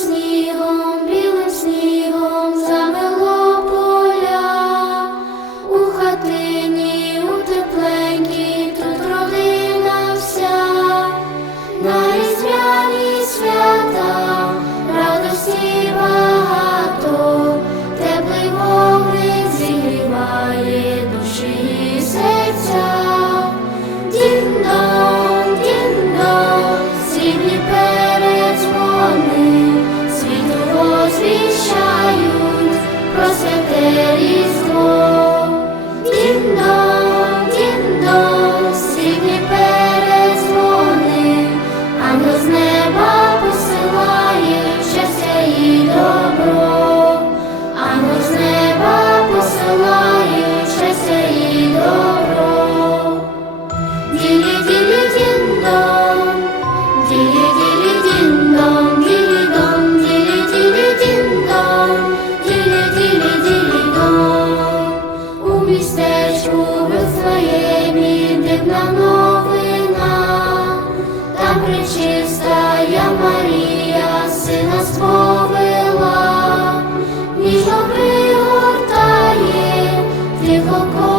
снігом, білим снігом замело поля, у хатині, у тепленькій тут родина вся, на різдвяні свята радості. oh